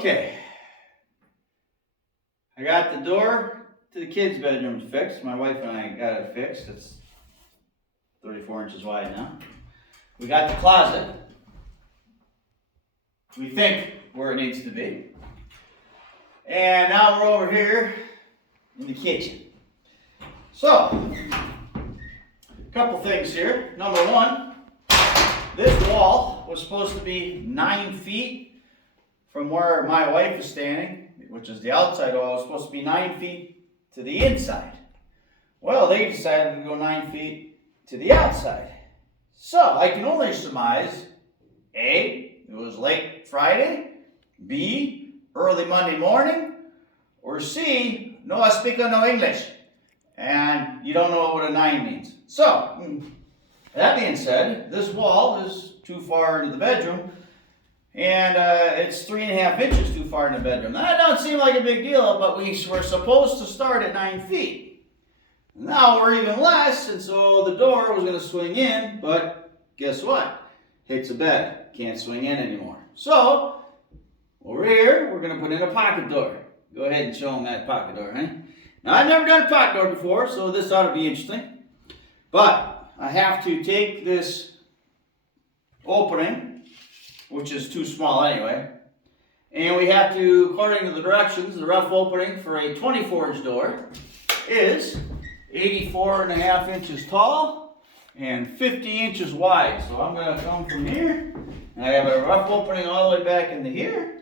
Okay, I got the door to the kids' bedrooms fixed. My wife and I got it fixed. It's 34 inches wide now. We got the closet, we think, where it needs to be. And now we're over here in the kitchen. So, a couple things here. Number one, this wall was supposed to be 9 feet from where my wife is standing, which is the outside wall. It was supposed to be 9 feet to the inside. Well, they decided to go 9 feet to the outside. So, I can only surmise, A, it was late Friday, B, early Monday morning, or C, no, I speak no English, and you don't know what a 9 means. So, that being said, this wall is too far into the bedroom, and it's 3.5 inches too far in the bedroom. That don't seem like a big deal, but we were supposed to start at 9 feet. Now we're even less, and so the door was going to swing in, but guess what? Hits a bed. Can't swing in anymore. So, over here, we're going to put in a pocket door. Go ahead and show them that pocket door, honey. Now, I've never done a pocket door before, so this ought to be interesting. But I have to take this opening, which is too small anyway, and we have to, according to the directions, the rough opening for a 24-inch door is 84.5 inches tall and 50 inches wide. So I'm going to come from here, and I have a rough opening all the way back into here.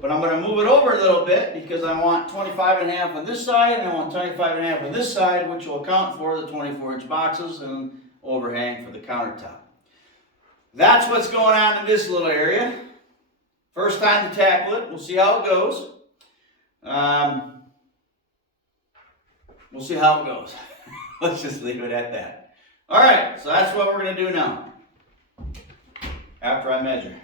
But I'm going to move it over a little bit because I want 25.5 on this side and I want 25.5 on this side, which will account for the 24-inch boxes and overhang for the countertop. That's what's going on in this little area. First time to tackle it. We'll see how it goes. We'll see how it goes. Let's just leave it at that. All right, so that's what we're going to do now after I measure.